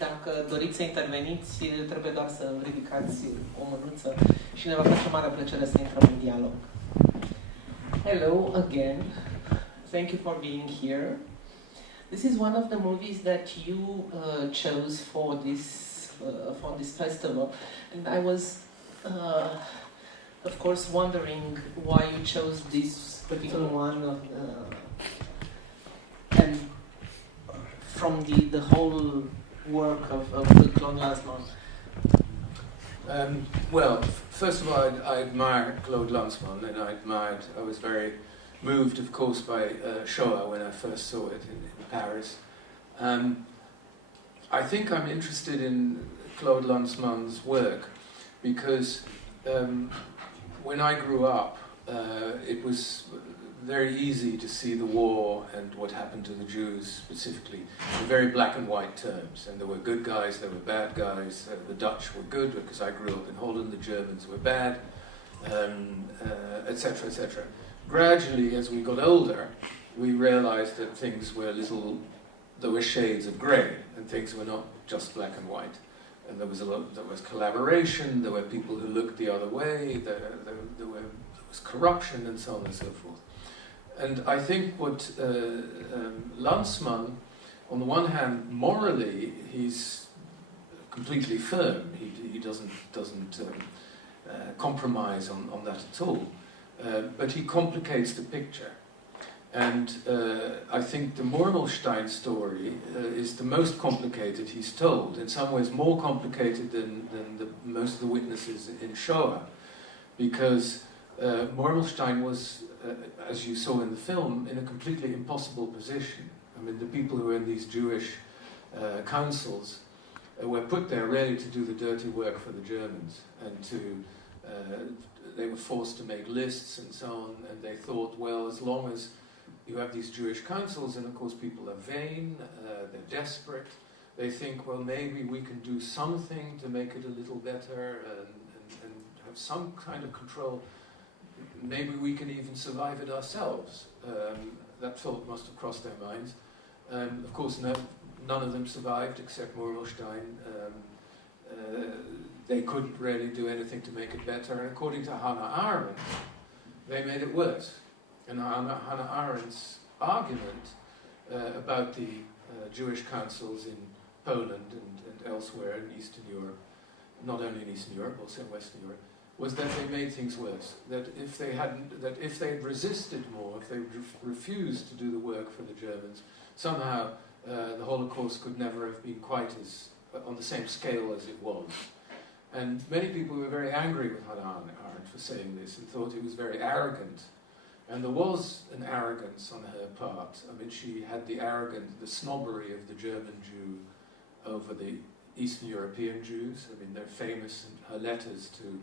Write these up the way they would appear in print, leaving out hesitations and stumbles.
Dacă doriți să interveniți, trebuie doar să ridicați o mânuță și ne va face mare plăcere să intrăm în dialog. Hello again. Thank you for being here. This is one of the movies that you chose for this festival, and I was, of course, wondering why you chose this particular one, and from the whole work of Claude Lanzmann. Well, first of all, I admire Claude Lanzmann, and I was very moved, of course, by Shoah when I first saw it in Paris. I think I'm interested in Claude Lanzmann's work because when I grew up, it was very easy to see the war and what happened to the Jews specifically in very black and white terms. And there were good guys, there were bad guys. The Dutch were good because I grew up in Holland. The Germans were bad, etc., etc. Gradually, as we got older, we realized that things were there were shades of grey, and things were not just black and white. And there was collaboration, there were people who looked the other way, there was corruption, and so on and so forth. And I think what Lanzmann, on the one hand, morally, he's completely firm. He doesn't compromise on that at all. But he complicates the picture. And I think the Murmelstein story is the most complicated he's told, in some ways more complicated than most of the witnesses in Shoah, because Murmelstein was, as you saw in the film, in a completely impossible position. I mean, the people who were in these Jewish councils were put there really to do the dirty work for the Germans, and they were forced to make lists and so on, and they thought, well, as long as you have these Jewish councils, and of course people are vain, they're desperate, they think, well, maybe we can do something to make it a little better and have some kind of control. Maybe we can even survive it ourselves. That thought must have crossed their minds. Of course, none of them survived except Murmelstein. They couldn't really do anything to make it better. And according to Hannah Arendt, they made it worse. And Hannah Arendt's argument about the Jewish councils in Poland and elsewhere in Eastern Europe, not only in Eastern Europe, also in Western Europe, was that they made things worse. That if they had resisted more, if they refused to do the work for the Germans, somehow the Holocaust could never have been quite as on the same scale as it was. And many people were very angry with Hannah Arendt for saying this and thought it was very arrogant. And there was an arrogance on her part. I mean, she had the snobbery of the German Jew over the Eastern European Jews. I mean, they're famous in her letters to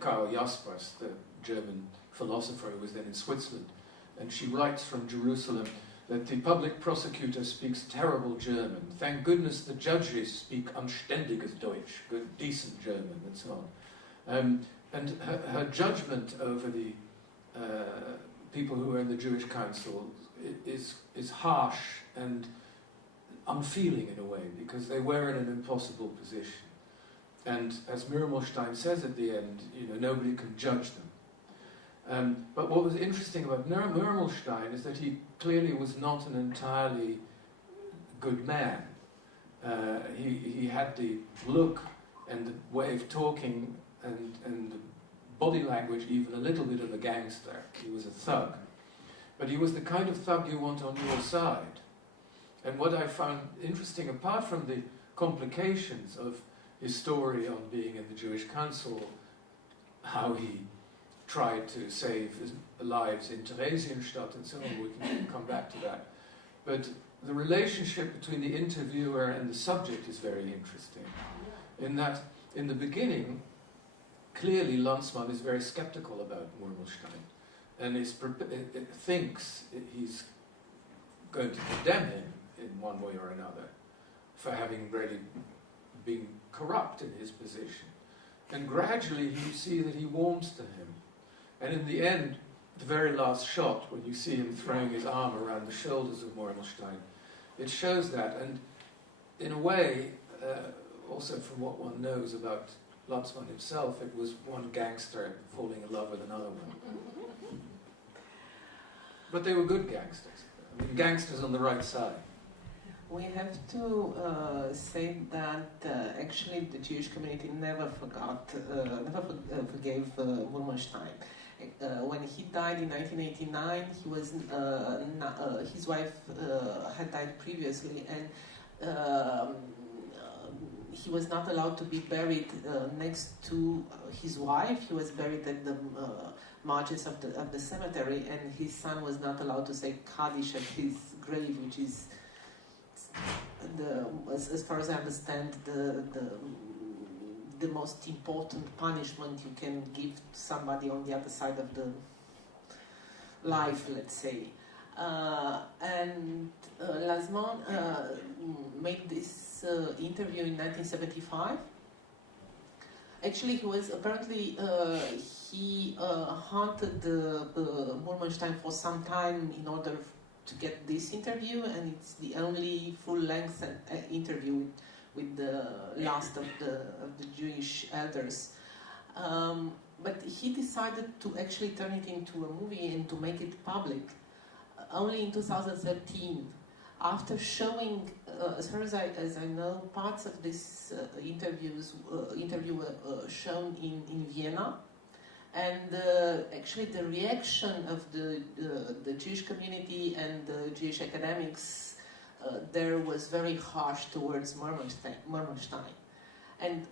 Karl Jaspers, the German philosopher who was then in Switzerland. And she writes from Jerusalem that the public prosecutor speaks terrible German. Thank goodness the judges speak anständiges Deutsch, good, decent German, and so on. And her judgment over the people who were in the Jewish council is harsh and unfeeling in a way, because they were in an impossible position. And as Murmelstein says at the end, nobody can judge them. But what was interesting about Murmelstein is that he clearly was not an entirely good man. He had the look and the way of talking and the body language, even a little bit of a gangster. He was a thug. But he was the kind of thug you want on your side. And what I found interesting, apart from the complications of his story on being in the Jewish council, how he tried to save lives in Theresienstadt and so on, we can come back to that. But the relationship between the interviewer and the subject is very interesting, in that in the beginning, clearly Lanzmann is very skeptical about Murmelstein and thinks he's going to condemn him in one way or another for having really been corrupt in his position. And gradually you see that he warms to him. And in the end, the very last shot, when you see him throwing his arm around the shoulders of Murmelstein, it shows that. And in a way, also from what one knows about Lanzmann himself, it was one gangster falling in love with another one. But they were good gangsters. I mean, gangsters on the right side. We have to say that actually the Jewish community never forgave Wolmerstein. When he died in 1989, he was his wife had died previously, and he was not allowed to be buried next to his wife. He was buried at the margins of the cemetery, and his son was not allowed to say Kaddish at his grave, which is, as far as I understand, the most important punishment you can give to somebody on the other side of the life, let's say. And Lanzmann made this interview in 1975. Actually, he was apparently he haunted Wolmerstein for some time in order to get this interview, and it's the only full-length interview with the last of the Jewish elders. But he decided to actually turn it into a movie and to make it public only in 2013, after showing, as far as I know, parts of this interview were shown in Vienna, and actually the reaction of the Jewish community and the Jewish academics there was very harsh towards Murmelstein. And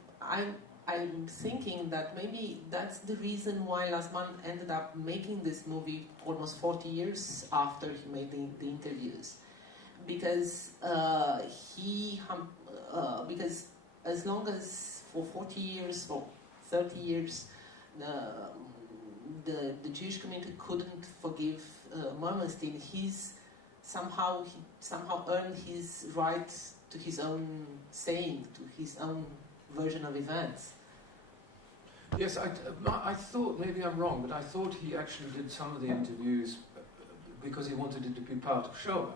I'm thinking that maybe that's the reason why Lanzmann ended up making this movie almost 40 years after he made the interviews, because because as long as for 40 years, for 30 years, the Jewish community couldn't forgive Murmelstein, he somehow earned his right to his own saying, to his own version of events. Yes, I thought, maybe I'm wrong, but I thought he actually did some of the interviews because he wanted it to be part of Shoah,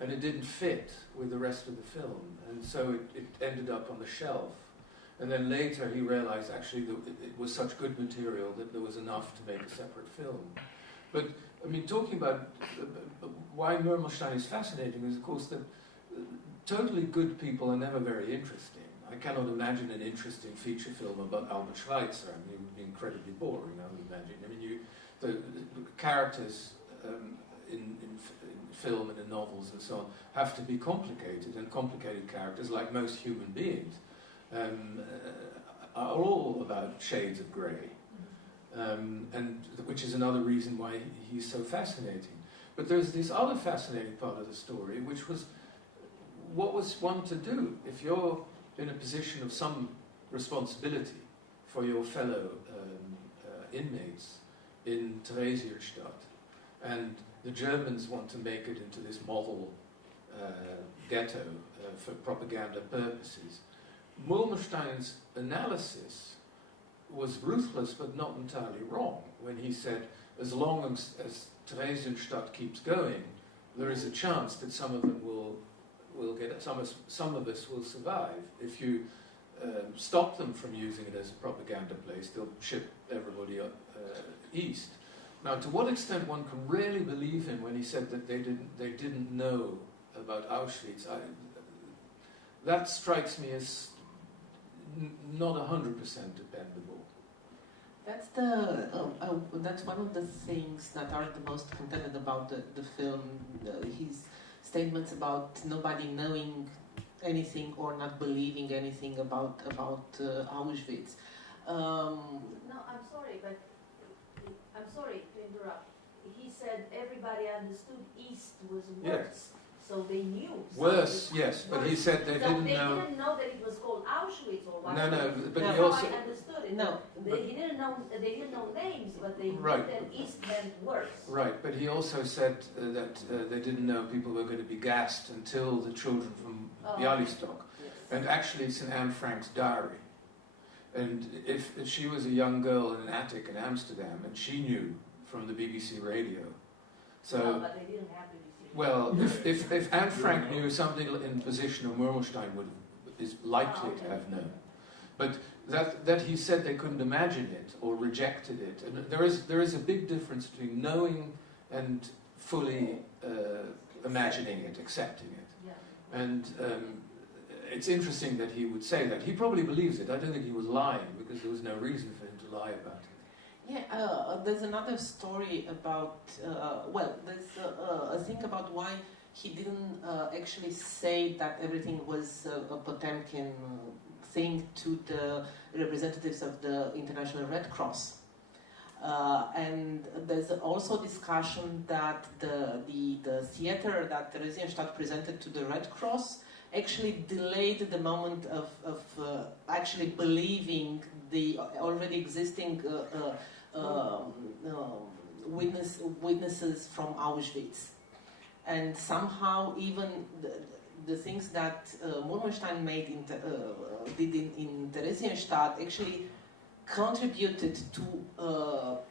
and it didn't fit with the rest of the film, and so it ended up on the shelf. And then later he realized actually that it was such good material that there was enough to make a separate film. But, I mean, talking about why Murmelstein is fascinating is, of course, that totally good people are never very interesting. I cannot imagine an interesting feature film about Albert Schweitzer. I mean, it would be incredibly boring, I would imagine. I mean, the characters in film and in novels and so on have to be complicated, and complicated characters, like most human beings, are all about shades of grey, and which is another reason why he's so fascinating. But there's this other fascinating part of the story, which was, what was one to do if you're in a position of some responsibility for your fellow inmates in Theresienstadt, and the Germans want to make it into this model ghetto for propaganda purposes. Murmelstein's analysis was ruthless but not entirely wrong when he said, as long as Theresienstadt keeps going, there is a chance that some of them will get, some of us will survive. If you stop them from using it as a propaganda place, they'll ship everybody up east. Now, to what extent one can really believe him when he said that they didn't know about Auschwitz, that strikes me as not 100% dependable. That's one of the things that are the most contended about the film. His statements about nobody knowing anything or not believing anything about Auschwitz. No, I'm sorry, but I'm sorry to interrupt. He said everybody understood East was worse. Yes. So they knew. Worse, yes, but he said they didn't know. They didn't know that it was called Auschwitz or what. No, but that's he also. how I understood it. No, they didn't know. They didn't know names, but they knew Right. that East meant worse. Right, but he also said that they didn't know people were going to be gassed until the children from Bialystok. Yes. And actually, it's in Anne Frank's diary. And if she was a young girl in an attic in Amsterdam, and she knew from the BBC radio. So. No, but they didn't have BBC Well, if Anne Frank knew somebody in the position of Murmelstein is likely to have known. But that he said they couldn't imagine it or rejected it. And there is a big difference between knowing and fully imagining it, accepting it. Yeah. And it's interesting that he would say that. He probably believes it. I don't think he was lying, because there was no reason for him to lie about it. Yeah, there's another story about, there's a thing about why he didn't actually say that everything was a Potemkin thing to the representatives of the International Red Cross. And there's also discussion that the theater that Theresienstadt presented to the Red Cross actually delayed the moment of actually believing the already existing witnesses from Auschwitz. And somehow even the things that Murmelstein did in Theresienstadt actually contributed to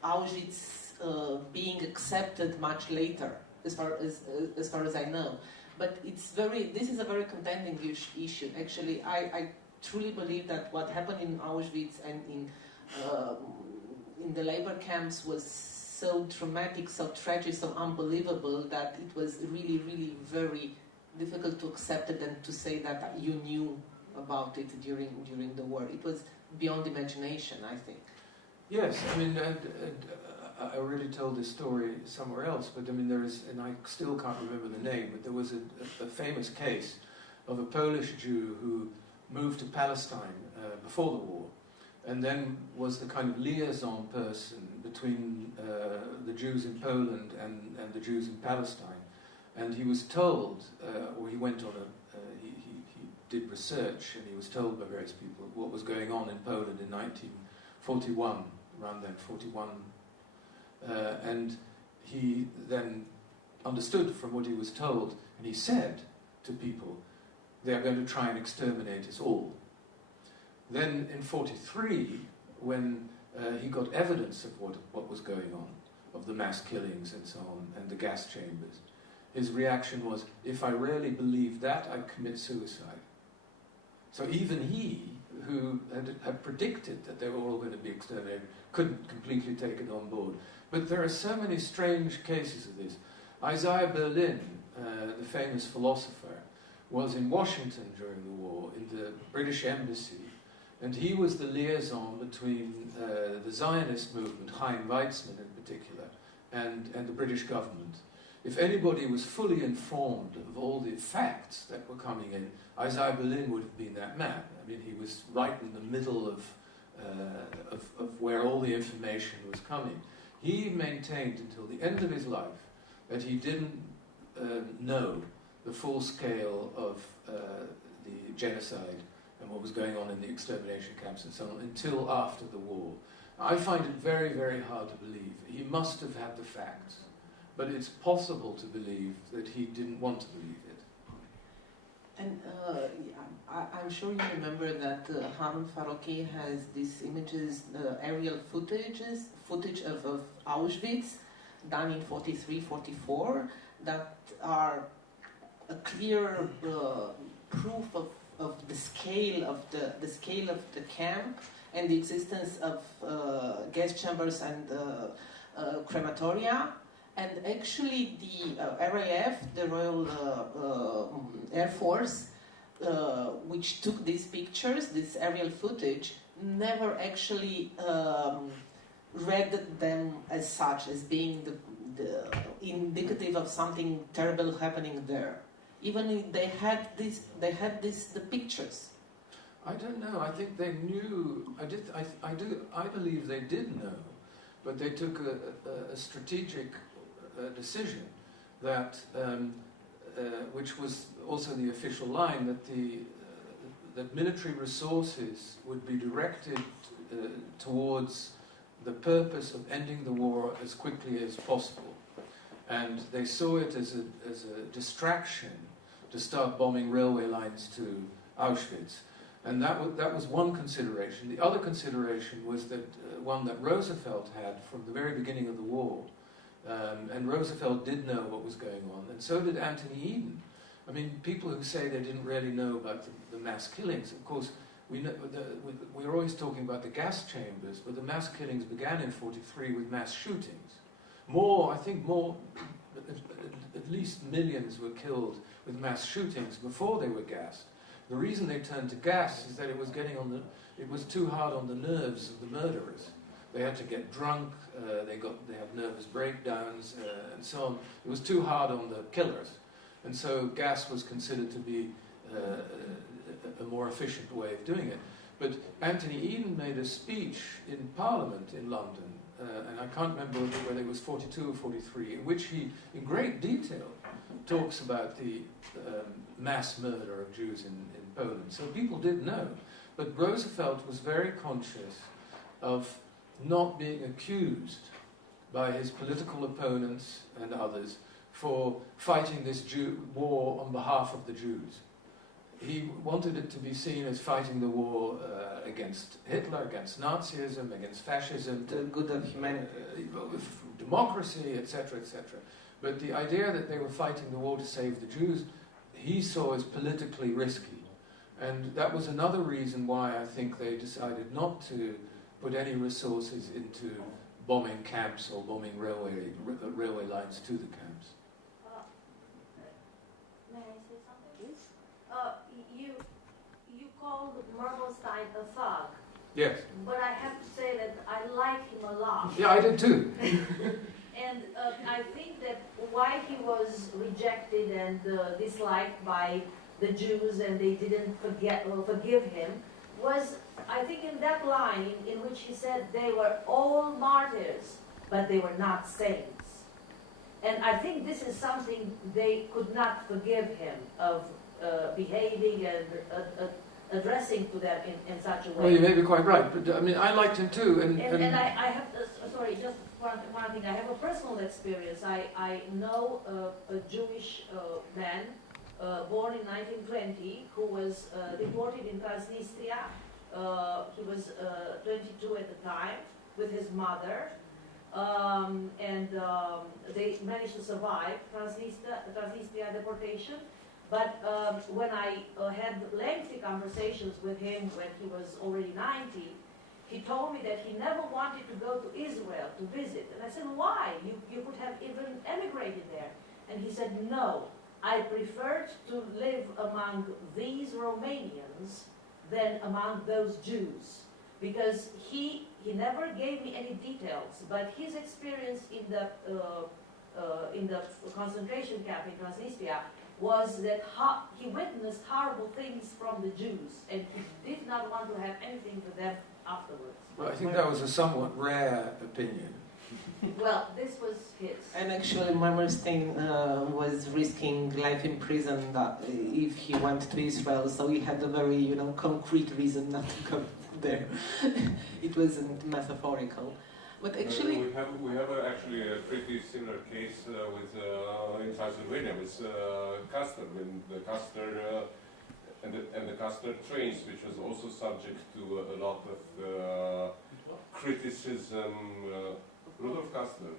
Auschwitz being accepted much later, as far as I know. But this is a very contending issue. Actually, I truly believe that what happened in Auschwitz and in the labor camps was so traumatic, so tragic, so unbelievable that it was really, really very difficult to accept it and to say that you knew about it during the war. It was beyond imagination, I think. Yes, I mean, I already told this story somewhere else, but I mean, there is, and I still can't remember the name, but there was a famous case of a Polish Jew who moved to Palestine before the war, and then was the kind of liaison person between the Jews in Poland and the Jews in Palestine. And he was told, or he went on he did research, and he was told by various people what was going on in Poland in 1941, around then, 41. And he then understood from what he was told, and he said to people, they are going to try and exterminate us all. Then in 43, when he got evidence of what was going on, of the mass killings and so on, and the gas chambers, his reaction was, if I really believe that, I'd commit suicide. So even he, who had predicted that they were all going to be exterminated, couldn't completely take it on board. But there are so many strange cases of this. Isaiah Berlin, the famous philosopher, was in Washington during the war, in the British embassy, and he was the liaison between the Zionist movement, Chaim Weizmann in particular, and the British government. If anybody was fully informed of all the facts that were coming in, Isaiah Berlin would have been that man. I mean, he was right in the middle of where all the information was coming. He maintained until the end of his life that he didn't know the full scale of the genocide and what was going on in the extermination camps and so on until after the war. I find it very, very hard to believe. He must have had the facts, but it's possible to believe that he didn't want to believe it. And I'm sure you remember that Harun Farouki has these images, aerial footage of Auschwitz, done in 43, 44, that are a clear proof of the scale of the camp and the existence of gas chambers and crematoria. And actually the RAF, the Royal Air Force, which took these pictures, this aerial footage, never actually read them as such, as being the indicative of something terrible happening there. Even if they had the pictures. I don't know. I think they knew. I believe they did know, but they took a strategic decision that, which was also the official line, that military resources would be directed towards the purpose of ending the war as quickly as possible, and they saw it as a distraction to start bombing railway lines to Auschwitz. And that was one consideration. The other consideration was that one that Roosevelt had from the very beginning of the war, And Roosevelt did know what was going on, and so did Anthony Eden. I mean, people who say they didn't really know about the mass killings, of course, we're always talking about the gas chambers, but the mass killings began in '43 with mass shootings. I think at least millions were killed with mass shootings before they were gassed. The reason they turned to gas is that it was too hard on the nerves of the murderers. They had to get drunk, they had nervous breakdowns, and so on. It was too hard on the killers. And so gas was considered to be a more efficient way of doing it. But Anthony Eden made a speech in Parliament in London, and I can't remember whether it was 42 or 43, in which he, in great detail, talks about the mass murder of Jews in Poland. So people did know. But Roosevelt was very conscious of not being accused by his political opponents and others for fighting this war on behalf of the Jews. He wanted it to be seen as fighting the war against Hitler, against Nazism, against fascism. The good of humanity. Democracy, etc., etc. But the idea that they were fighting the war to save the Jews, he saw as politically risky. And that was another reason why I think they decided not to put any resources into bombing camps or bombing railway lines to the camps. May I say something? Please. You called Mermelstein a thug. Yes. But I have to say that I like him a lot. Yeah, I did too. And I think that why he was rejected and disliked by the Jews and they didn't forgive him was, I think, in that line in which he said they were all martyrs, but they were not saints. And I think this is something they could not forgive him of behaving and addressing to them in such a way. Well, you may be quite right, but I mean, I liked him too. And I have, sorry, just one thing. I have a personal experience. I know a Jewish man born in 1920 who was deported in Transnistria. He was 22 at the time with his mother. And they managed to survive Transnistria deportation. But when I had lengthy conversations with him when he was already 90, he told me that he never wanted to go to Israel to visit. And I said, why? You could have even emigrated there. And he said, no, I preferred to live among these Romanians than among those Jews. Because he never gave me any details, but his experience in the concentration camp in Transnistria was that he witnessed horrible things from the Jews, and he did not want to have anything with them afterwards. Well, I think that was a somewhat rare opinion. Well, this was his. And actually, Mermelstein was risking life in prison if he went to Israel, so he had a very, concrete reason not to go there. It wasn't metaphorical. But actually, we have actually a pretty similar case in Transylvania with Custer, when the Custer and the Custer trains, which was also subject to a lot of criticism. Rudolf Kastner.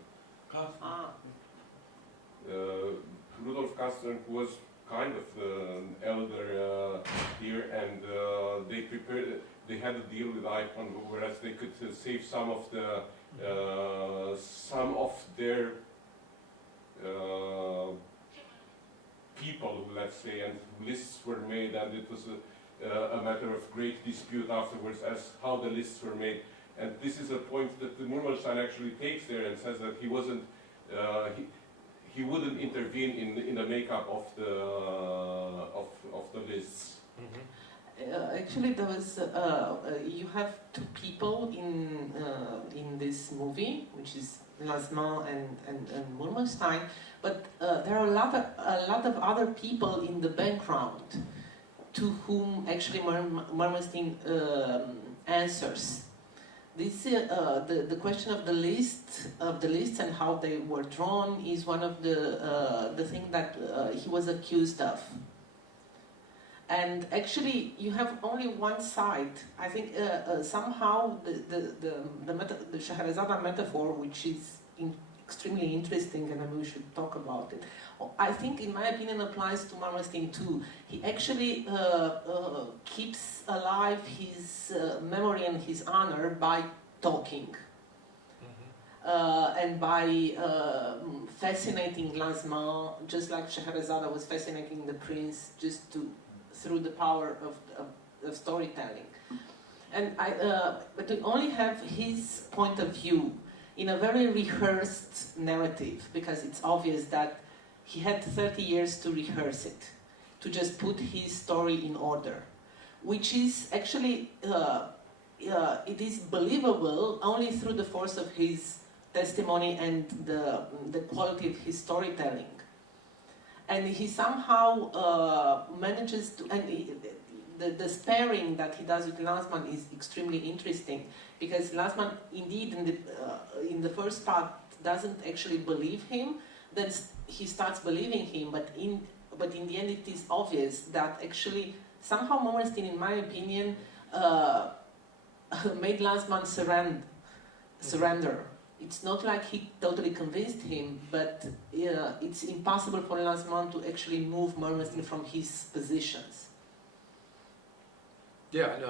Rudolf Kastner was kind of an elder here, and they had a deal with ICON, whereas they could save some of their people, let's say, and lists were made, and it was a matter of great dispute afterwards as how the lists were made. And this is a point that the Murmelstein actually takes there and says that he wasn't, he wouldn't intervene in the makeup of the lists. Mm-hmm. Actually, there was you have two people in this movie, which is Lanzmann and Murmelstein, but there are a lot of other people in the background to whom actually Murmelstein answers. This the question of the lists and how they were drawn is one of the thing that he was accused of. And actually, you have only one side. I think somehow the Scheherazade metaphor, which is extremely interesting, and we should talk about it. I think, in my opinion, applies to Marmerstein too. He actually keeps alive his memory and his honor by talking. And by fascinating Lanzmann, just like Scheherazade was fascinating the prince, through the power of storytelling. And but we only have his point of view in a very rehearsed narrative, because it's obvious that he had 30 years to rehearse it, to just put his story in order, which is actually, it is believable only through the force of his testimony and the quality of his storytelling. And he somehow manages to, and the sparing that he does with Lanzmann is extremely interesting, because Lanzmann indeed in the first part doesn't actually believe him, then he starts believing him, but in the end it is obvious that actually somehow Marmerstein, in my opinion, made Lanzmann surrender. It's not like he totally convinced him, but it's impossible for Lanzmann to actually move Marmerstein from his positions. Yeah, no,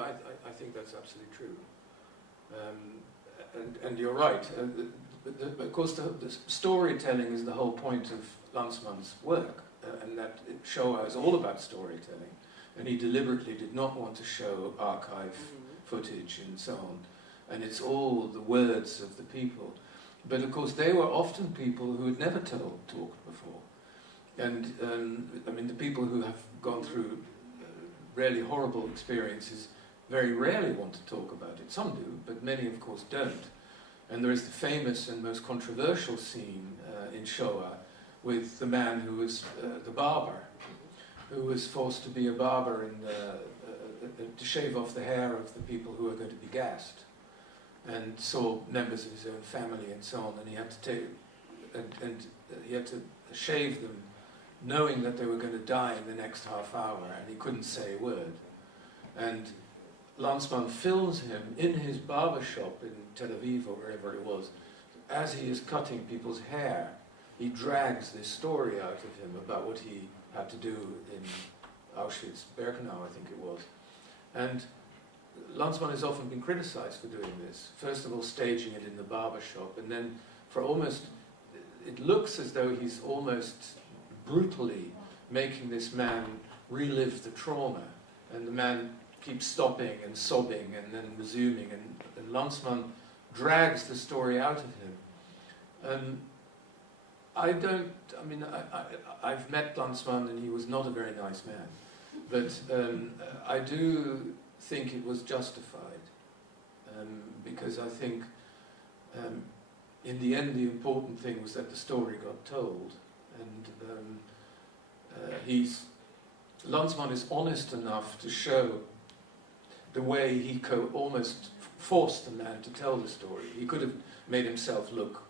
I think that's absolutely true. And you're right. Of course, the storytelling is the whole point of Lanzmann's work, and that Shoah is all about storytelling. And he deliberately did not want to show archive footage and so on. And it's all the words of the people. But of course, they were often people who had never talked before. And I mean, the people who have gone through really horrible experiences very rarely want to talk about it. Some do, but many, of course, don't. And there is the famous and most controversial scene in Shoah with the man who was the barber, who was forced to be a barber to shave off the hair of the people who were going to be gassed, and saw members of his own family and so on, and he had to take he had to shave them, knowing that they were going to die in the next half hour, and he couldn't say a word. And Lanzmann films him in his barber shop in Tel Aviv or wherever it was. As he is cutting people's hair, he drags this story out of him about what he had to do in Auschwitz-Birkenau, I think it was. And Lanzmann has often been criticized for doing this. First of all, staging it in the barber shop, and then for almost, it looks as though he's almost brutally making this man relive the trauma, and the man keeps stopping and sobbing and then resuming, and Lanzmann drags the story out of him. I've met Lanzmann, and he was not a very nice man, but I do think it was justified, because I think in the end the important thing was that the story got told, and Lanzmann is honest enough to show the way he almost forced the man to tell the story. He could have made himself look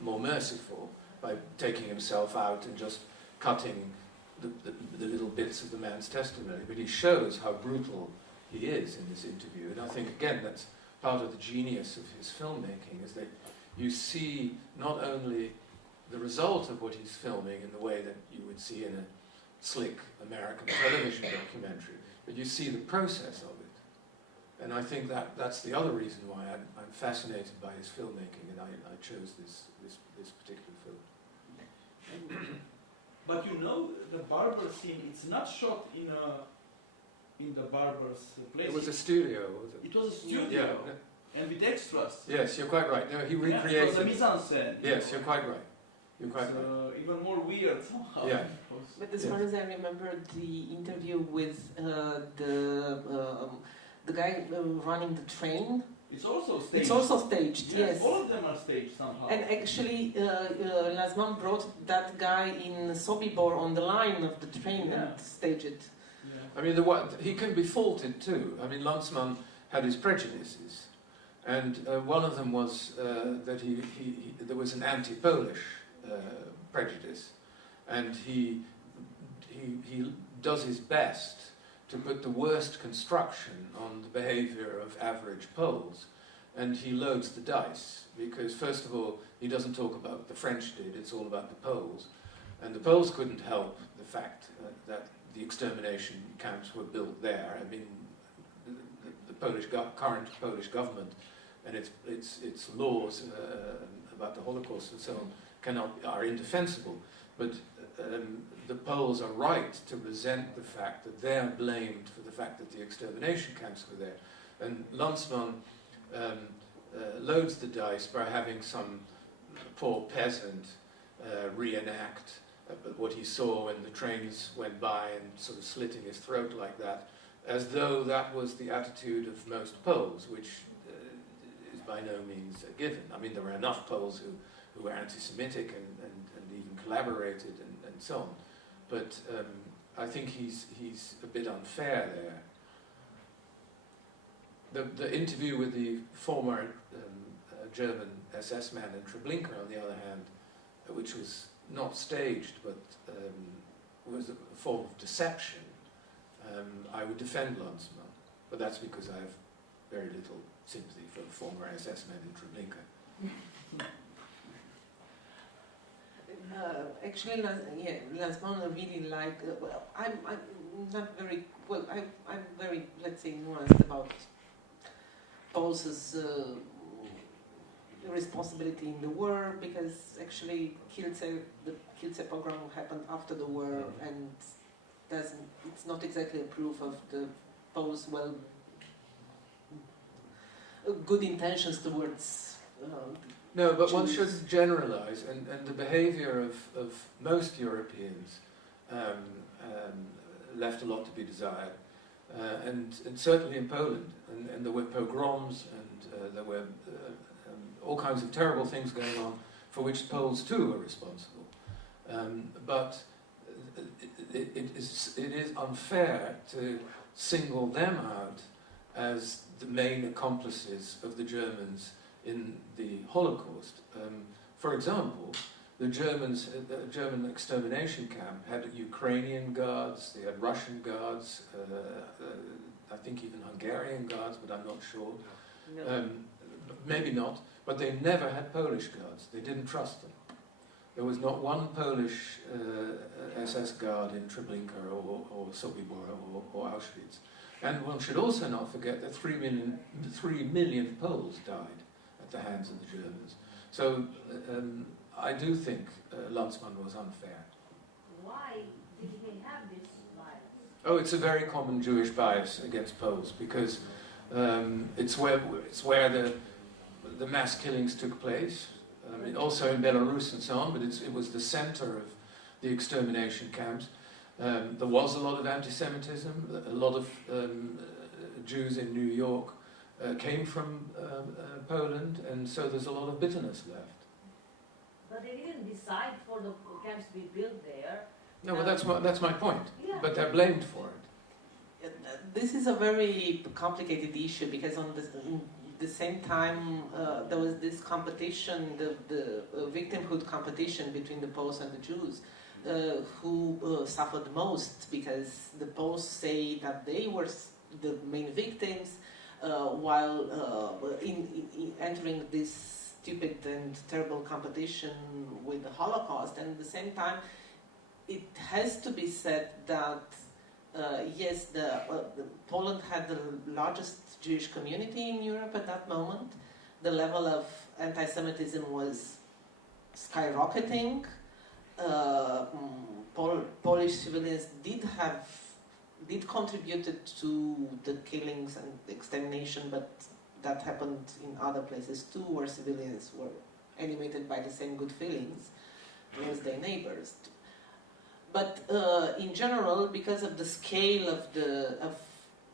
more merciful by taking himself out and just cutting the little bits of the man's testimony, but he shows how brutal he is in this interview. And I think, again, that's part of the genius of his filmmaking, is that you see not only the result of what he's filming in the way that you would see in a slick American television documentary, but you see the process of it. And I think that's the other reason why I'm fascinated by his filmmaking, and I chose this particular film. But you know, the barber scene, it's not shot in the barber's place. It was a studio, was it? It was a studio, Yeah. and with extras. Yes, you're quite right. No, he recreated. Yeah, it was a mise-en-scène. Yes, you're quite right. You're quite It's right. even more weird somehow. Yeah. But as far as I remember, the interview with the guy running the train, It's also staged. it's also staged, yes. All of them are staged somehow. And actually, Lanzmann brought that guy in Sobibor on the line of the train and staged it. Yeah. I mean, he can be faulted too. I mean, Lanzmann had his prejudices, and one of them was that there was an anti-Polish prejudice, and he does his best to put the worst construction on the behavior of average Poles, and he loads the dice, because first of all, he doesn't talk about the French did, it's all about the Poles. And the Poles couldn't help the fact that the extermination camps were built there. I mean, the current Polish government and its laws about the Holocaust and so on are indefensible. But the Poles are right to resent the fact that they are blamed for the fact that the extermination camps were there. And Lanzmann loads the dice by having some poor peasant reenact what he saw when the trains went by and sort of slitting his throat like that, as though that was the attitude of most Poles, which is by no means a given. I mean, there were enough Poles who were anti-Semitic and even collaborated and so on. But I think he's a bit unfair there. The interview with the former German SS man in Treblinka, on the other hand, which was not staged but was a form of deception, I would defend Lanzmann, but that's because I have very little sympathy for the former SS man in Treblinka. Actually, Lanzmann really like. Well, I'm not very well. I'm very, let's say, nuanced about Poles' responsibility in the war, because actually the Kielce pogrom happened after the war, and it's not exactly a proof of the Poles' good intentions towards. No, but Jews. one should generalize, and the behavior of most Europeans left a lot to be desired, and certainly in Poland, and there were pogroms, and there were all kinds of terrible things going on for which Poles too were responsible. But it is unfair to single them out as the main accomplices of the Germans in the Holocaust. For example, the German extermination camp had Ukrainian guards, they had Russian guards, I think even Hungarian guards, but I'm not sure. No. Maybe not, but they never had Polish guards. They didn't trust them. There was not one Polish SS guard in Treblinka or Sobibor or Auschwitz. And one should also not forget that 3 million Poles died at the hands of the Germans. So I do think Lanzmann was unfair. Why did he have this bias? Oh, it's a very common Jewish bias against Poles, because it's where the mass killings took place. Also in Belarus and so on, but it was the center of the extermination camps. There was a lot of anti-Semitism. A lot of Jews in New York came from Poland, and so there's a lot of bitterness left. But they didn't decide for the camps to be built there. No, well, that's my point. Yeah. But they're blamed for it. This is a very complicated issue, because the same time there was this competition, the victimhood competition between the Poles and the Jews, who suffered most, because the Poles say that they were the main victims, while in entering this stupid and terrible competition with the Holocaust. And at the same time, it has to be said that yes, Poland had the largest Jewish community in Europe at that moment. The level of anti-Semitism was skyrocketing. Polish civilians did contribute to the killings and extermination, but that happened in other places too, where civilians were animated by the same good feelings as their neighbors. But in general, because of the scale of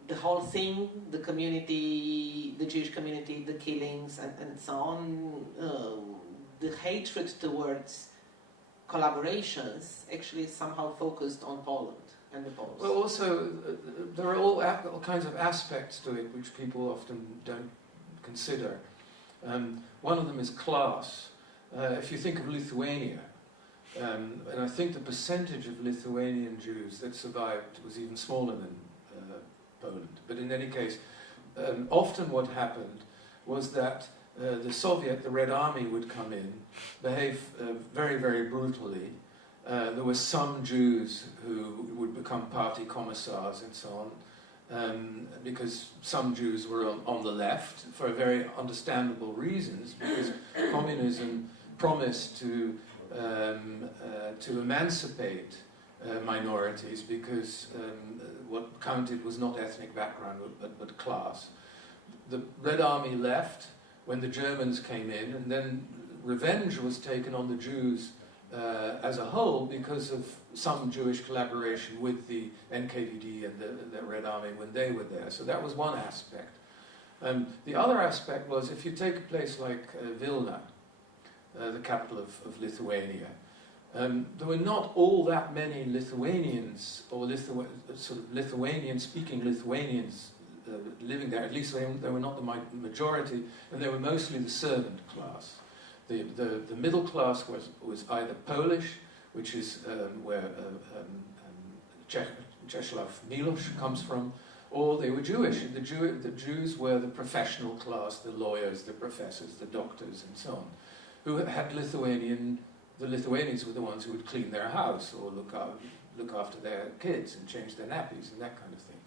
the whole thing, the community, the Jewish community, the killings, and so on, the hatred towards collaborations actually somehow focused on Poland and the Poles. Well, also, there are all kinds of aspects to it which people often don't consider. One of them is class. If you think of Lithuania, and I think the percentage of Lithuanian Jews that survived was even smaller than Poland. But in any case, often what happened was that the Red Army would come in, behave very, very brutally. There were some Jews who would become party commissars and so on, because some Jews were on the left for very understandable reasons, because communism promised to emancipate minorities, because what counted was not ethnic background but class. The Red Army left when the Germans came in, and then revenge was taken on the Jews as a whole because of some Jewish collaboration with the NKVD and the Red Army when they were there. So that was one aspect. The other aspect was, if you take a place like Vilna, the capital of Lithuania, there were not all that many Lithuanians or sort of Lithuanian-speaking Lithuanians living there. At least they were not the majority, and they were mostly the servant class. The middle class was either Polish, which is where Czesław Miłosz comes from, or they were Jewish. The Jews were the professional class, the lawyers, the professors, the doctors, and so on, who had the Lithuanians were the ones who would clean their house or look after their kids and change their nappies and that kind of thing.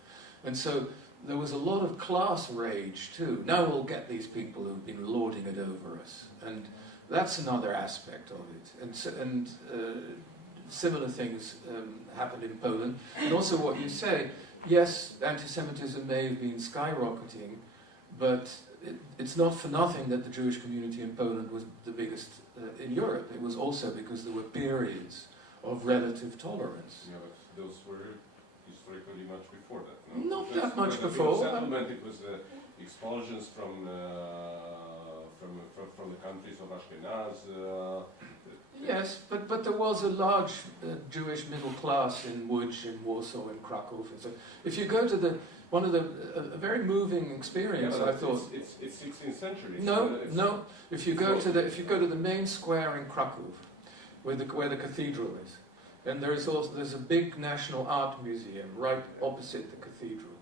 And so there was a lot of class rage too. Now we'll get these people who've been lording it over us, and that's another aspect of it. And similar things happened in Poland. And also what you say, yes, anti-Semitism may have been skyrocketing, but it's not for nothing that the Jewish community in Poland was the biggest in Europe. It was also because there were periods of relative tolerance. Yeah, but those were historically much before that. No? Not that much before. Settlement, it was expulsions from the countries of Ashkenaz. Yes, but there was a large Jewish middle class in Łódź, in Warsaw, in Krakow. And so if you go to a very moving experience, yeah, I thought. It's 16th century. No. If you go to the main square in Krakow, where the cathedral is, and there's a big national art museum right opposite the cathedral,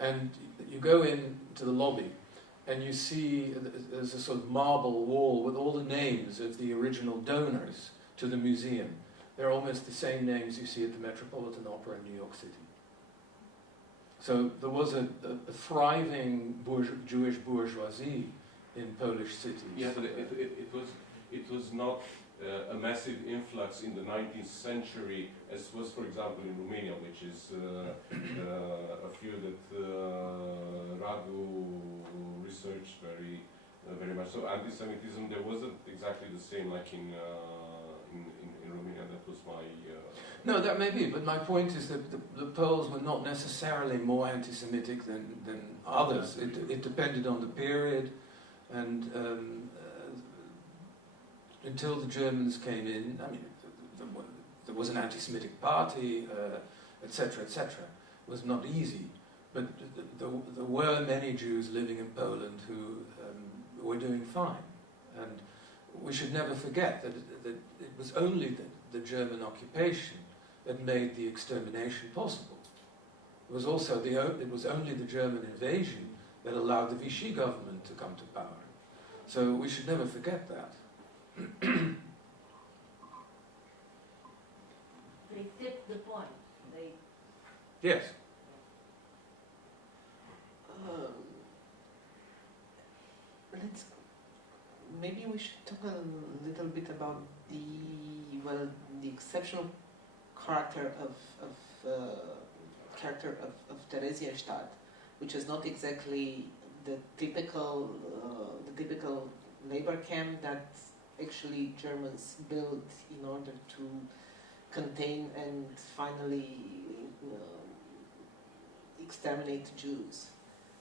and you go into the lobby, and you see there's a sort of marble wall with all the names of the original donors to the museum. They're almost the same names you see at the Metropolitan Opera in New York City. So there was a thriving Jewish bourgeoisie in Polish cities. Yeah, but it was not a massive influx in the 19th century, as was, for example, in Romania, which is a field that Radu researched very much. So anti-Semitism, there wasn't exactly the same like in Romania. That was my. No, that may be, but my point is that the Poles were not necessarily more anti-Semitic than others. It depended on the period, and until the Germans came in, I mean, there was an anti-Semitic party, etc., etc. It was not easy, but there were many Jews living in Poland who were doing fine, and we should never forget that it was only the German occupation that made the extermination possible. It was also only the German invasion that allowed the Vichy government to come to power. So we should never forget that. They tipped the point. Yes. Maybe we should talk a little bit about the exceptional character of Theresienstadt, which is not exactly the typical labor camp that actually Germans built in order to contain and finally exterminate Jews.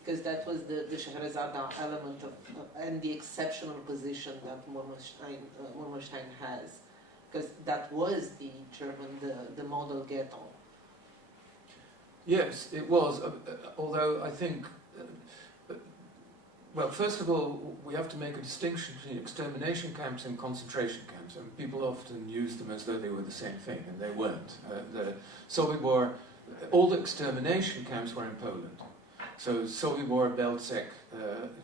Because that was the Scheherazade element and the exceptional position that Murmelstein has. Because that was the the model ghetto. Yes, it was, although I think, well, first of all, we have to make a distinction between extermination camps and concentration camps, and people often use them as though they were the same thing, and they weren't. Sobibor, all the extermination camps were in Poland. So Sobibor, Belzec,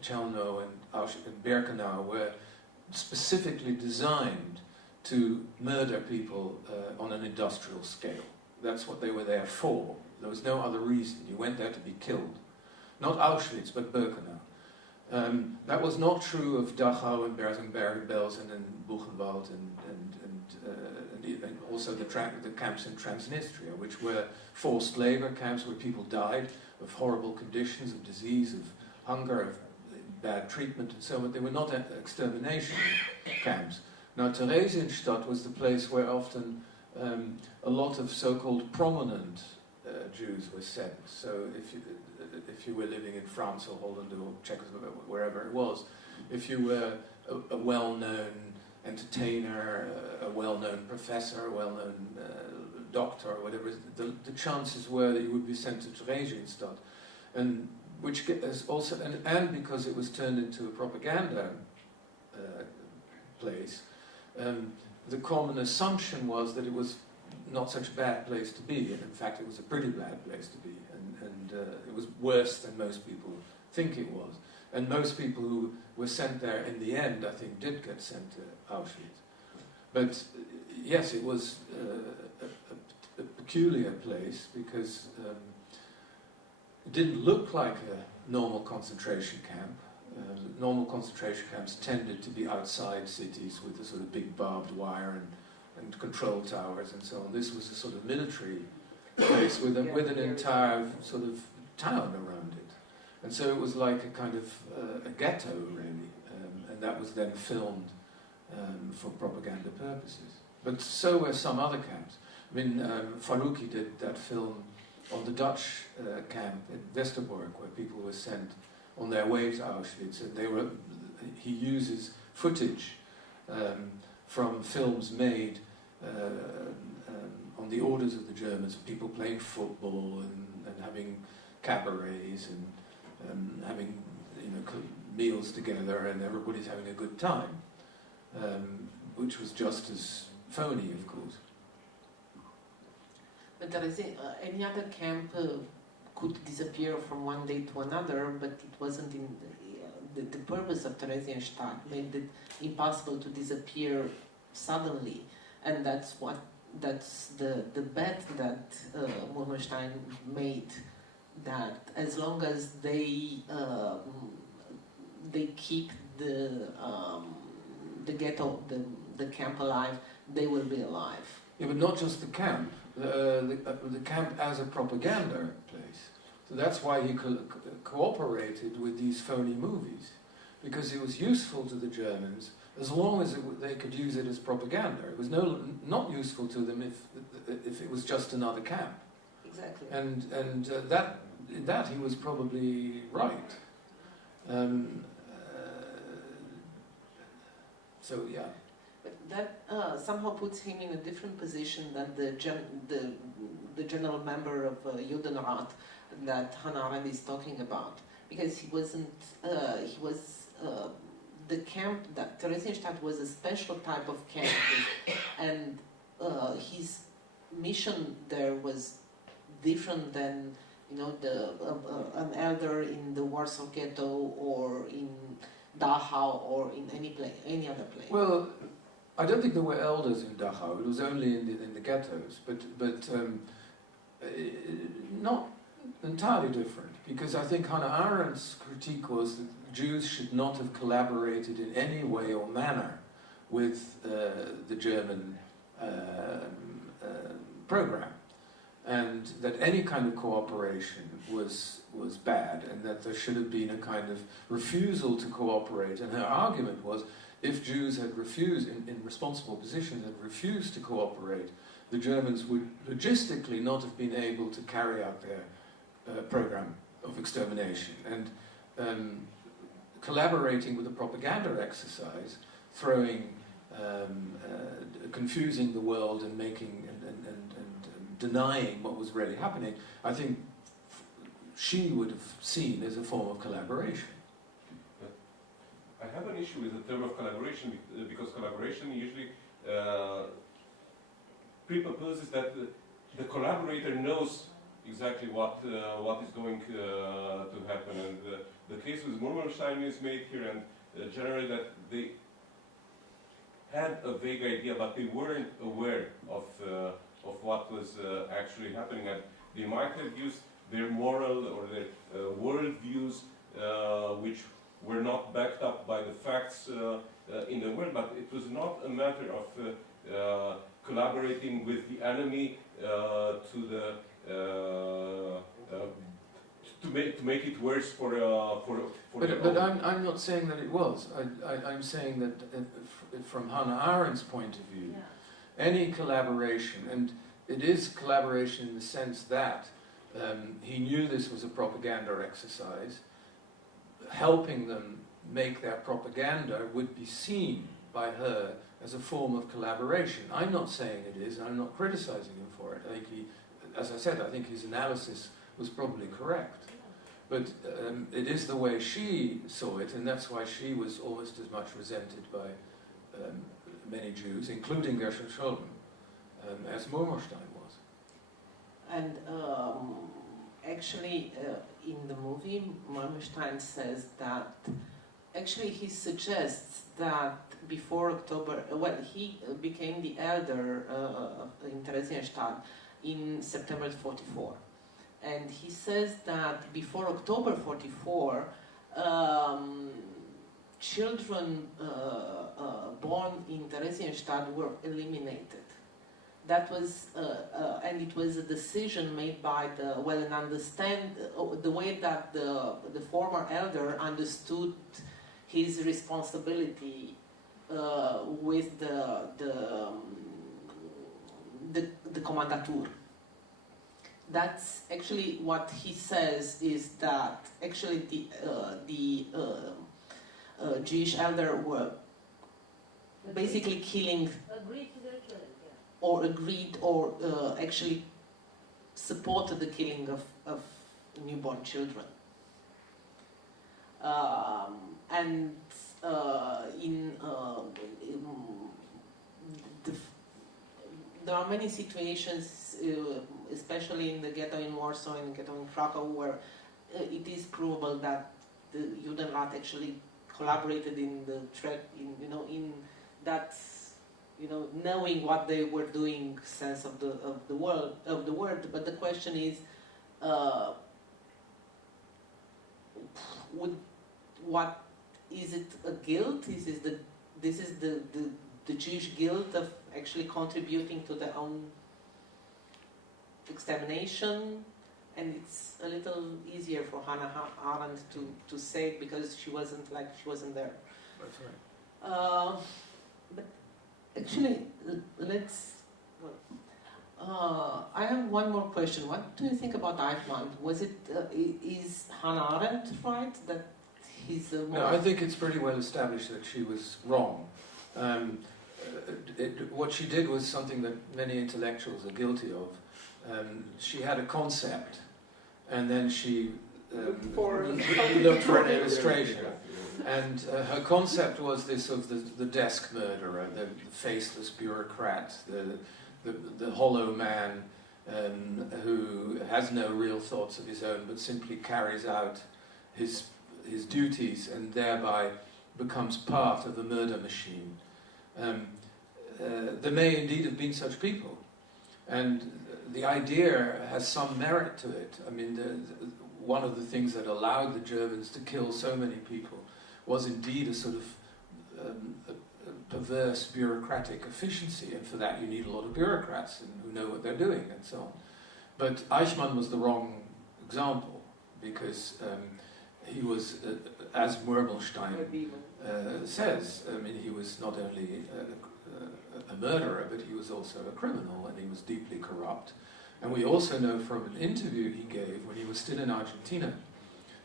Chelmno and Birkenau were specifically designed to murder people on an industrial scale. That's what they were there for. There was no other reason. You went there to be killed. Not Auschwitz, but Birkenau. That was not true of Dachau and Bergen-Belsen and Buchenwald and also the camps in Transnistria, which were forced labor camps where people died of horrible conditions, of disease, of hunger, of bad treatment and so on. They were not extermination camps. Now, Theresienstadt was the place where often a lot of so-called prominent Jews were sent. So if you were living in France or Holland or Czechoslovakia, wherever it was, if you were a well-known entertainer, a well-known professor, a well-known doctor, or whatever, the chances were that you would be sent to Theresienstadt, and which is also and because it was turned into a propaganda place, the common assumption was that it was not such a bad place to be, and in fact it was a pretty bad place to be, and it was worse than most people think it was. And most people who were sent there in the end, I think, did get sent to Auschwitz. But yes, it was a peculiar place because it didn't look like a normal concentration camp. Normal concentration camps tended to be outside cities with a sort of big barbed wire and control towers and so on. This was a sort of military place with an entire sort of town around it. And so it was like a kind of a ghetto, really, and that was then filmed for propaganda purposes. But so were some other camps. I mean, Faruqi did that film on the Dutch camp in Westerbork, where people were sent on their way to Auschwitz, and he uses footage from films made on the orders of the Germans, people playing football and having cabarets and having meals together, and everybody's having a good time, which was just as phony, of course. But there is any other camp could disappear from one day to another, but it wasn't in the purpose of Theresienstadt made it impossible to disappear suddenly, and that's the bet that Murmelstein made, that as long as they keep the ghetto, the camp alive, they will be alive. Yeah, but not just the camp. The camp as a propaganda place. So that's why he cooperated with these phony movies, because it was useful to the Germans as long as they could use it as propaganda. It was not useful to them if it was just another camp. Exactly. And that he was probably right. So yeah. But that somehow puts him in a different position than the general member of Judenrat that Hannah Arendt is talking about, because he wasn't. He was the camp that Theresienstadt was a special type of camp, and his mission there was different than an elder in the Warsaw Ghetto or in Dachau or in any other place. Well, I don't think there were elders in Dachau. It was only in the ghettos, but not entirely different. Because I think Hannah Arendt's critique was that Jews should not have collaborated in any way or manner with the German program, and that any kind of cooperation was bad, and that there should have been a kind of refusal to cooperate. And her argument was, if Jews had refused, in responsible positions, had refused to cooperate, the Germans would logistically not have been able to carry out their program of extermination. And collaborating with a propaganda exercise, confusing the world and making and denying what was really happening, I think she would have seen as a form of collaboration. I have an issue with the term of collaboration because collaboration usually presupposes that the collaborator knows exactly what is going to happen, and the case with Murmelstein is made here, and generally that they had a vague idea, but they weren't aware of what was actually happening, and they might have used their moral or their world views, which were not backed up by the facts in the world, but it was not a matter of collaborating with the enemy to make it worse for But I'm not saying that it was. I'm saying that from Hannah Arendt's point of view, any collaboration, and it is collaboration in the sense that he knew this was a propaganda exercise, helping them make their propaganda would be seen by her as a form of collaboration. I'm not saying it is, and I'm not criticizing him for it. I think he, as I said, I think his analysis was probably correct. But it is the way she saw it, and that's why she was almost as much resented by many Jews, including Gershon Scholem, as Murmelstein was. And actually, in the movie, Murmelstein says that actually he suggests that before October, well, he became the elder in Theresienstadt in September 44. And he says that before October 44, children born in Theresienstadt were eliminated. That was, and it was a decision made by the, well, and understand the way that the former elder understood his responsibility with the commandatur. That's actually what he says, is that actually the Jewish elder were basically killing, Agreed to their killing, or agreed, or actually supported the killing of newborn children. And there are many situations, especially in the ghetto in Warsaw and ghetto in Krakow, where it is provable that the Judenrat actually collaborated in the in that, knowing what they were doing, sense of the word. But the question is, what is it a guilt? This is the Jewish guilt of actually contributing to their own extermination, and it's a little easier for Hannah Arendt to say it because she wasn't there. That's right. But actually, I have one more question. What do you think about Eichmann? Is Hannah Arendt right that he's a more... No, I think it's pretty well established that she was wrong. What she did was something that many intellectuals are guilty of. She had a concept, and then she looked for an illustration. And her concept was this of the desk murderer, the faceless bureaucrat, the hollow man who has no real thoughts of his own, but simply carries out his duties and thereby becomes part of the murder machine. There may indeed have been such people, and the idea has some merit to it. I mean, one of the things that allowed the Germans to kill so many people was indeed a sort of a perverse bureaucratic efficiency, and for that you need a lot of bureaucrats who know what they're doing and so on. But Eichmann was the wrong example, because he was, as Murmelstein says, I mean, he was not only a murderer, but he was also a criminal, and he was deeply corrupt. And we also know from an interview he gave when he was still in Argentina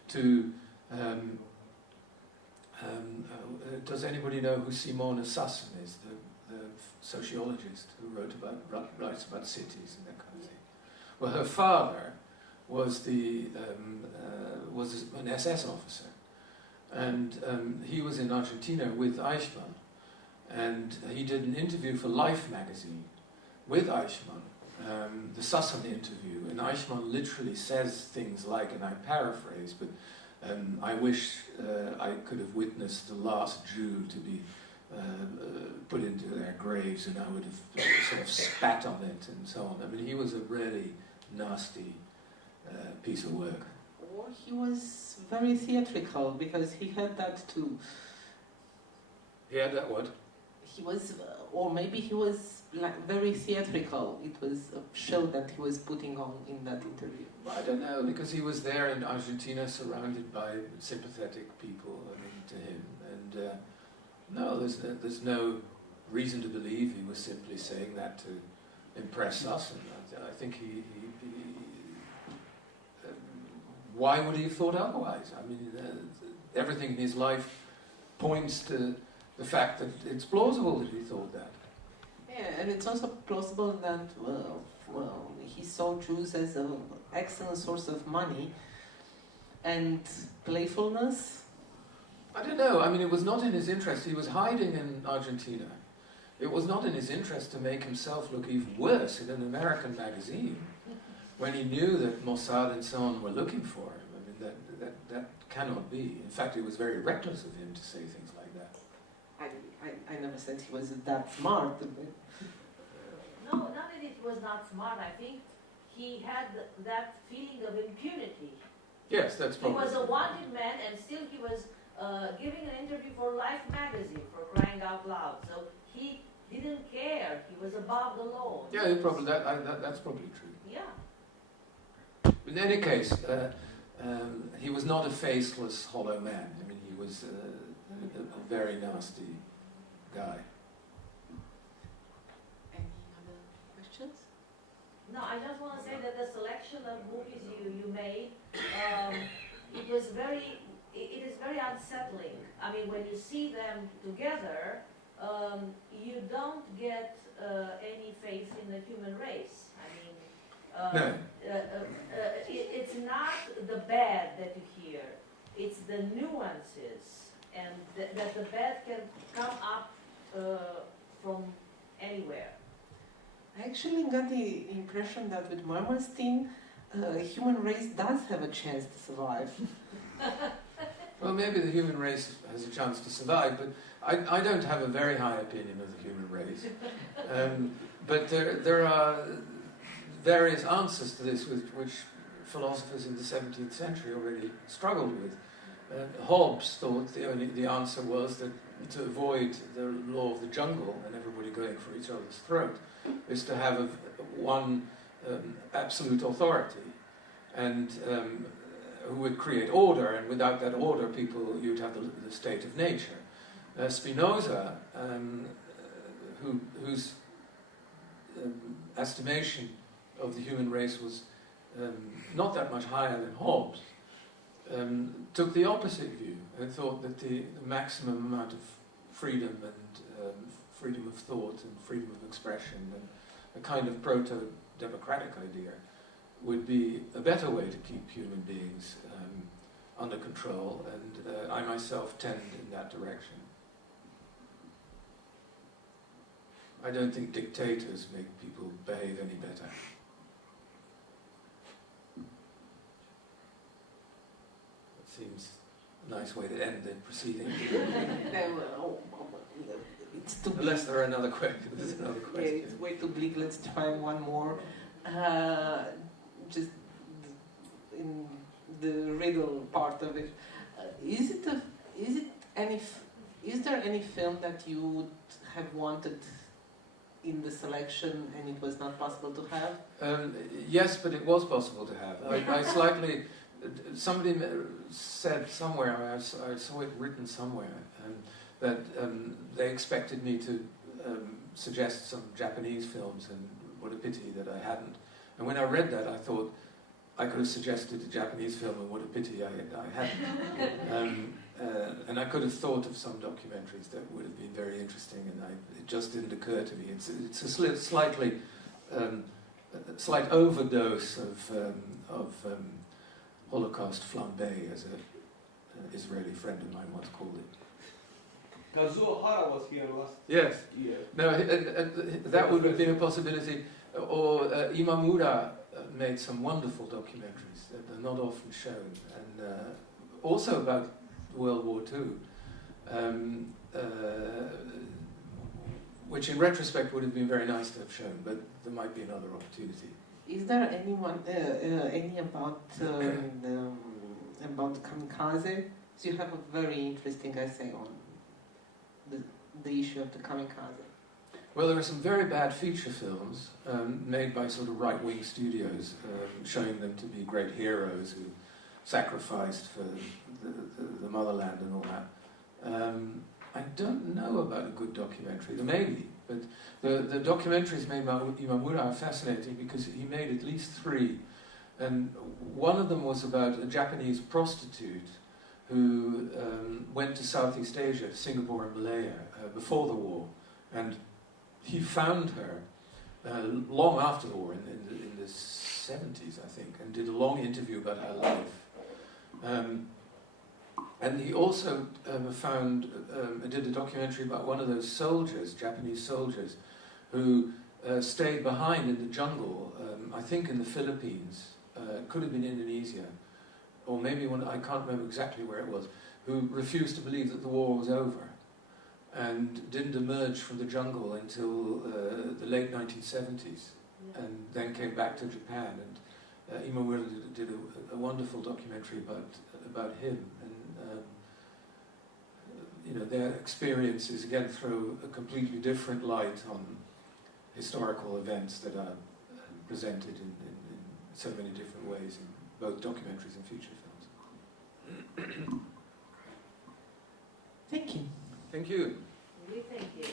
to, does anybody know who Simone Sassen is, the sociologist who writes about cities and that kind of thing? Well, her father was an SS officer, and he was in Argentina with Eichmann, and he did an interview for Life magazine with Eichmann, the Sassen interview, and Eichmann literally says things like, and I paraphrase, but I wish I could have witnessed the last Jew to be put into their graves, and I would have sort of spat on it and so on. I mean, he was a really nasty piece of work. Or he was very theatrical, because he had that too. He had that what? He was, or maybe he was like very theatrical. It was a show that he was putting on in that interview. I don't know, because he was there in Argentina surrounded by sympathetic people, I mean, to him. And no, there's no reason to believe he was simply saying that to impress us. And I think why would he have thought otherwise? I mean, everything in his life points to the fact that it's plausible that he thought that. Yeah, and it's also plausible that, well, he saw Jews as an excellent source of money and playfulness. I don't know. I mean, it was not in his interest. He was hiding in Argentina. It was not in his interest to make himself look even worse in an American magazine when he knew that Mossad and so on were looking for him. I mean, that cannot be. In fact, it was very reckless of him to say things like that. I never said he was that smart. No, not that it was not smart. I think he had that feeling of impunity. Yes, that's He probably. was a wanted man, and still he was giving an interview for Life magazine, for crying out loud. So he didn't care. He was above the law. Yeah, probably that's probably true. Yeah. In any case, he was not a faceless, hollow man. I mean, he was a very nasty guy. Any other questions? No, I just want to say that the selection of movies you made, it is very unsettling. I mean, when you see them together, you don't get any faith in the human race. I mean, No. it's not the bad that you hear, it's the nuances, and that the bad can come up from anywhere. I actually got the impression that with Marmerstein, human race does have a chance to survive. Well, maybe the human race has a chance to survive, but I don't have a very high opinion of the human race. But there are various answers to this which philosophers in the 17th century already struggled with. Hobbes thought the answer was that to avoid the law of the jungle and everybody going for each other's throat is to have one absolute authority, and who would create order, and without that order you'd have the state of nature. Spinoza, whose estimation of the human race was not that much higher than Hobbes, took the opposite view and thought that the maximum amount of freedom and freedom of thought and freedom of expression and a kind of proto-democratic idea would be a better way to keep human beings under control, and I myself tend in that direction. I don't think dictators make people behave any better. That seems a nice way to end the proceeding. It's too bleak. Unless there are another question. There's another Yeah, question. it's way too bleak. Let's try one more. Just in the riddle part of it. Is there any film that you would have wanted in the selection and it was not possible to have? Yes, but it was possible to have. I slightly... Somebody said somewhere, I saw it written somewhere, that they expected me to suggest some Japanese films, and what a pity that I hadn't. And when I read that, I thought I could have suggested a Japanese film, and what a pity I hadn't. And I could have thought of some documentaries that would have been very interesting, and it just didn't occur to me. It's a slight overdose of Holocaust flambé, as an Israeli friend of mine once called it. Kazuo Hara was here last Yes. year. No, that would have been a possibility. Or Imamura made some wonderful documentaries that are not often shown, and also about World War II, which in retrospect would have been very nice to have shown, but there might be another opportunity. Is there anyone any about kamikaze? So you have a very interesting essay on the issue of the kamikaze. Well, there are some very bad feature films made by sort of right-wing studios, showing them to be great heroes who sacrificed for the motherland and all that. I don't know about a good documentary. There may be, but the documentaries made by Imamura are fascinating because he made at least 3. And one of them was about a Japanese prostitute who went to Southeast Asia, to Singapore and Malaya, before the war. And he found her long after the war, in the 70s, I think, and did a long interview about her life. And he also did a documentary about one of those soldiers, Japanese soldiers, who stayed behind in the jungle, I think in the Philippines, could have been Indonesia, or maybe I can't remember exactly where it was, who refused to believe that the war was over, and didn't emerge from the jungle until the late 1970s, and then came back to Japan. And Imamura did a wonderful documentary about him, and their experiences again throw a completely different light on historical events that are presented in so many different ways in both documentaries and feature films. Thank you. Thank you. We thank you.